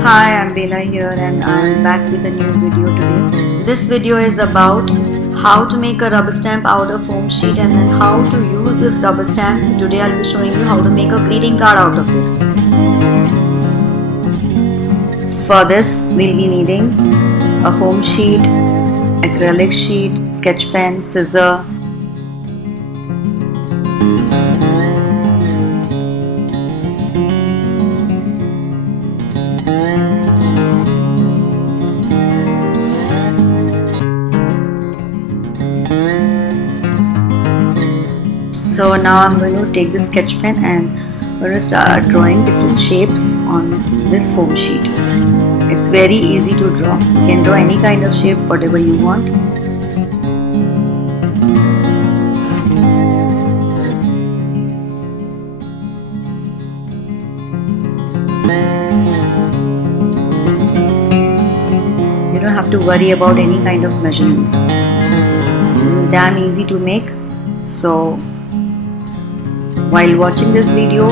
Hi, I'm Bella here and I'm back with a new video today. This video is about how to make a rubber stamp out of foam sheet and then how to use this rubber stamp. So today I'll be showing you how to make a greeting card out of this. For this we'll be needing a foam sheet, acrylic sheet, sketch pen, scissor, So now I'm going to take the sketch pen and I'm going to start drawing different shapes on this foam sheet. It's very easy to draw. You can draw any kind of shape, whatever you want. You don't have to worry about any kind of measurements. This is damn easy to make. So while watching this video,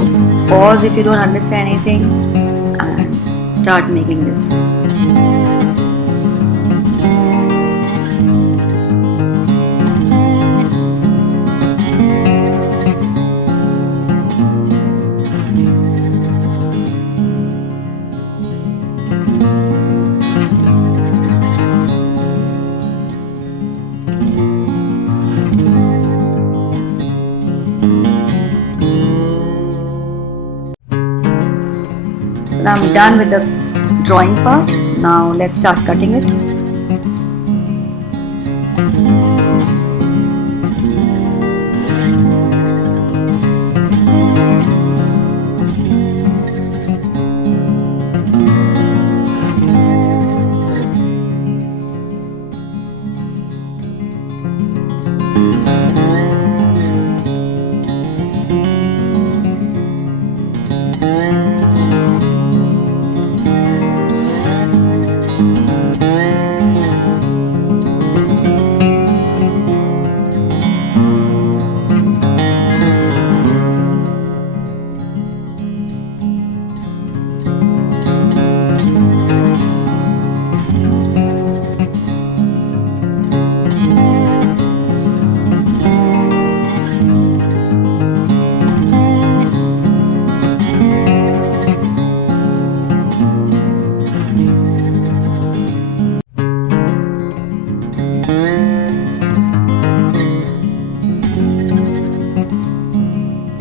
pause if you don't understand anything and start making this. So I'm done with the drawing part. Now let's start cutting it.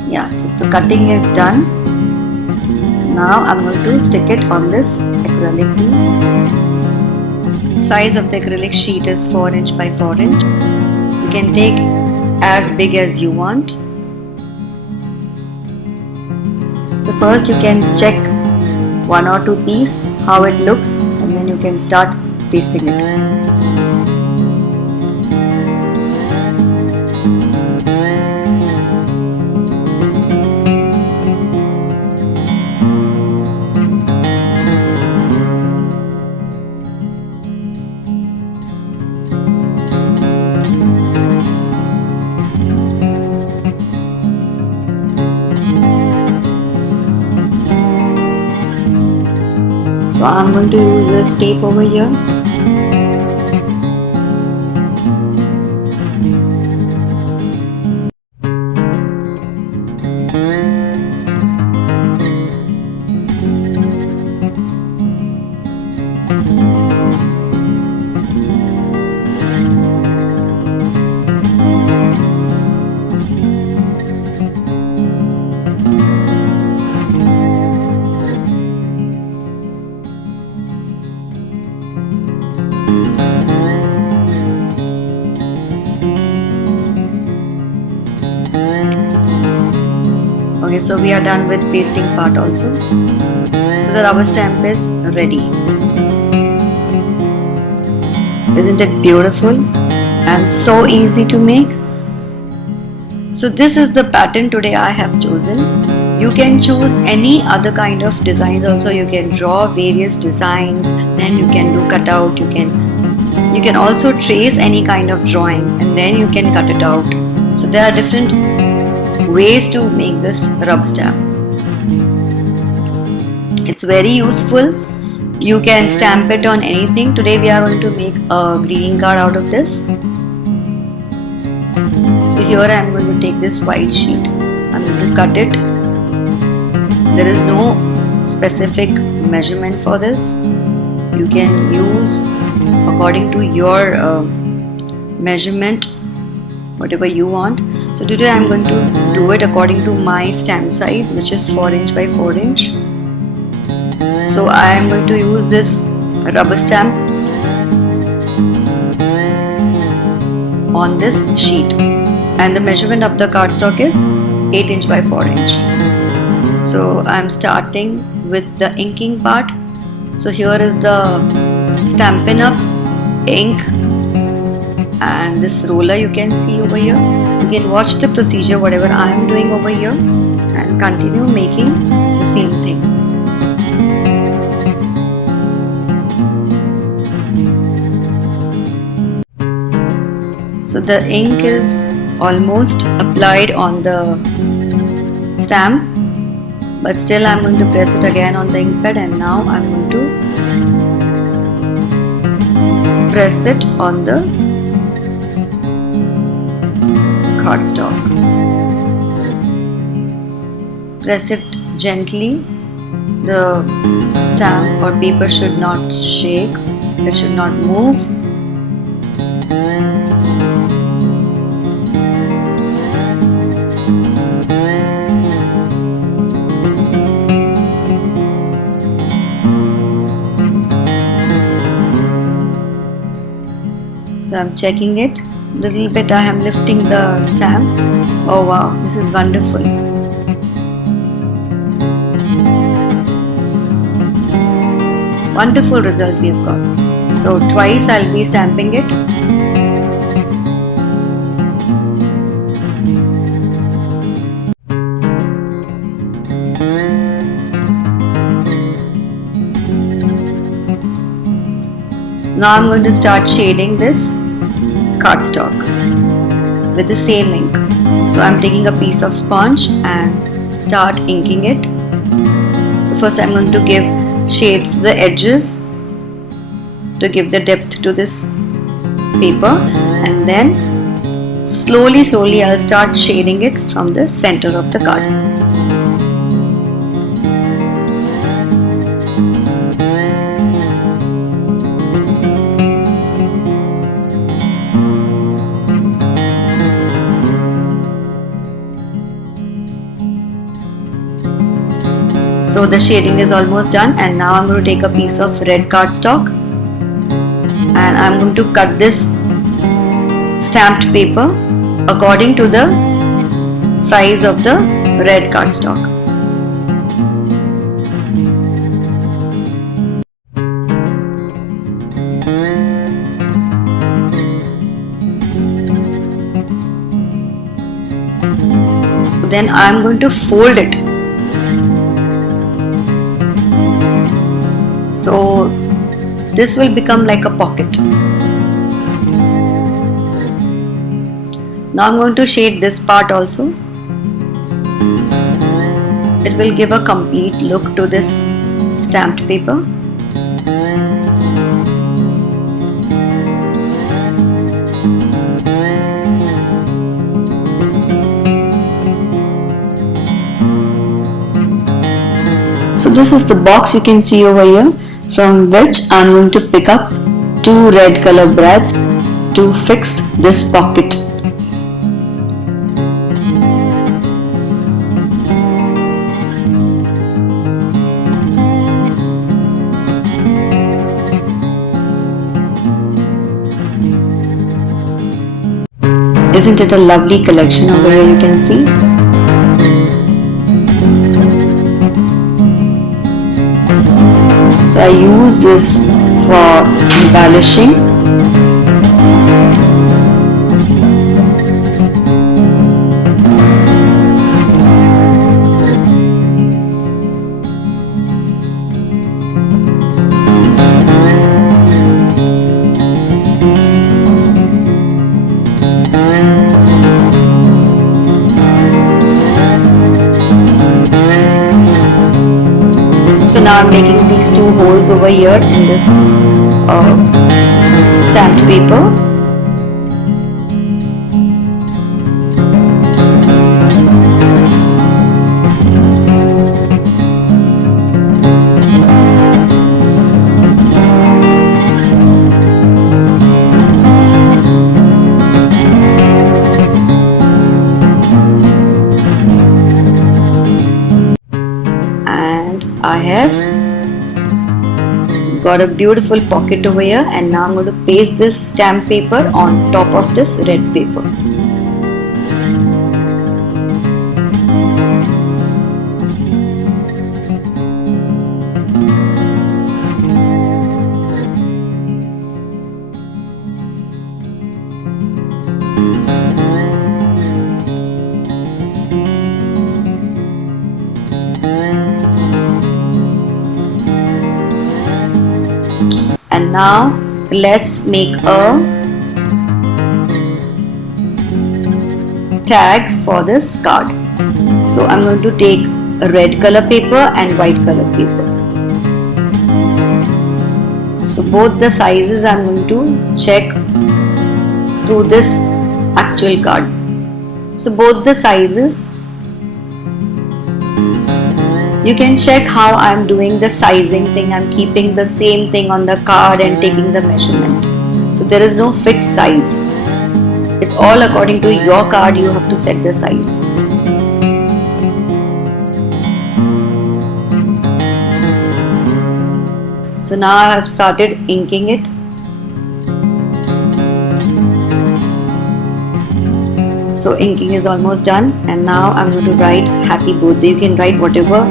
Yeah, so the cutting is done. Now I'm going to stick it on this acrylic piece. Size of the acrylic sheet is 4 inch by 4 inch. You can take as big as you want. So first you can check 1 or 2 pieces how it looks and then you can start pasting it. So I'm going to use this tape over here. Okay, so we are done with pasting part also. So the rubber stamp is ready. Isn't it beautiful and so easy to make? So this is the pattern today I have chosen. You can choose any other kind of designs also. You can draw various designs, then you can do cutout, you can also trace any kind of drawing and then you can cut it out. So there are different ways to make this rubber stamp. It's very useful You can stamp it on anything. Today we are going to make a greeting card out of this. So here I am going to take this white sheet. I am going to cut it. There is no specific measurement for this. You can use according to your measurement, whatever you want. So today I am going to do it according to my stamp size, which is 4 inch by 4 inch. So I am going to use this rubber stamp on this sheet, and the measurement of the cardstock is 8 inch by 4 inch. So I am starting with the inking part. So here is the Stampin' Up! Ink and this roller you can see over here. You can watch the procedure whatever I am doing over here and continue making the same thing. So the ink is almost applied on the stamp, but still I am going to press it again on the ink pad, and now I am going to press it on the cardstock. Press it gently. The stamp or paper should not shake, it should not move. So I'm checking it. Little bit I am lifting the stamp. Oh wow, this is wonderful. Wonderful result we have got. So twice I'll be stamping it. Now I'm going to start shading this cardstock with the same ink. So I'm taking a piece of sponge and start inking it. So first I'm going to give shades to the edges to give the depth to this paper, and then slowly I'll start shading it from the center of the card. So the shading is almost done, and now I'm going to take a piece of red cardstock and I'm going to cut this stamped paper according to the size of the red cardstock. Then I'm going to fold it. So this will become like a pocket. Now I'm going to shade this part also. It will give a complete look to this stamped paper. So this is the box you can see over here, from which I am going to pick up 2 red color brads to fix this pocket. Isn't it a lovely collection over here, you can see? So I use this for embellishing. So now I'm making these these two holes over here in this stamped paper. I have got a beautiful pocket over here, and now I'm going to paste this stamp paper on top of this red paper. And now let's make a tag for this card. So I'm going to take a red color paper and white color paper. So both the sizes I'm going to check through this actual card. So both the sizes, you can check how I'm doing the sizing thing. I'm keeping the same thing on the card and taking the measurement. So there is no fixed size. It's all according to your card. You have to set the size. So now I have started inking it. So inking is almost done, and now I'm going to write happy birthday. You can write whatever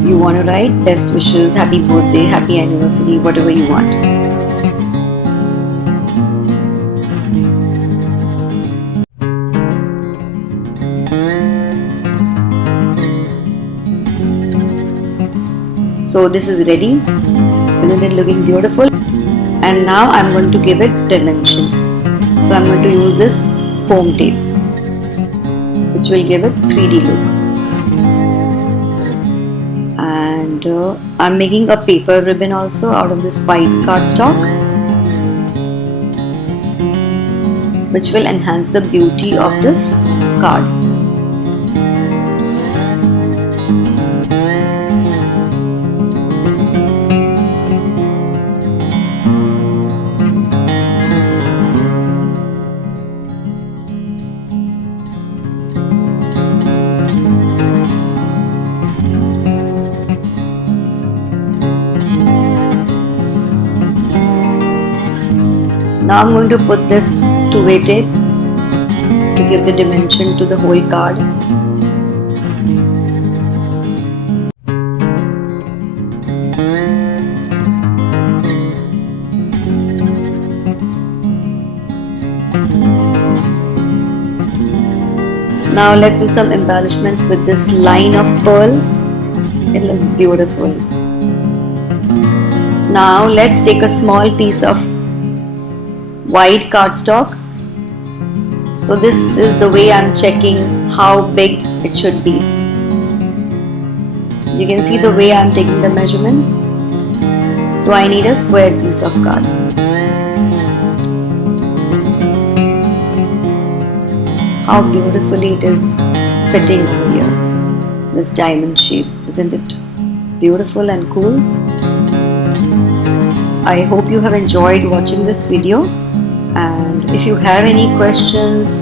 you want to write, best wishes, happy birthday, happy anniversary, whatever you want. So this is ready. Isn't it looking beautiful? And now I'm going to give it dimension. So I'm going to use this foam tape, which will give it 3D look. And I'm making a paper ribbon also out of this white cardstock, which will enhance the beauty of this card. Now I'm going to put this two-way tape to give the dimension to the whole card. Now let's do some embellishments with this line of pearl. It looks beautiful. Now let's take a small piece of white cardstock. So this is the way I'm checking how big it should be. You can see the way I'm taking the measurement. So I need a square piece of card. How beautifully it is fitting over here. This diamond shape, isn't it beautiful and cool? I hope you have enjoyed watching this video. And if you have any questions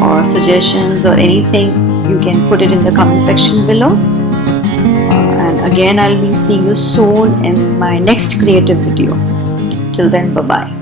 or suggestions or anything, you can put it in the comment section below. And again, I'll be seeing you soon in my next creative video. Till then, bye bye.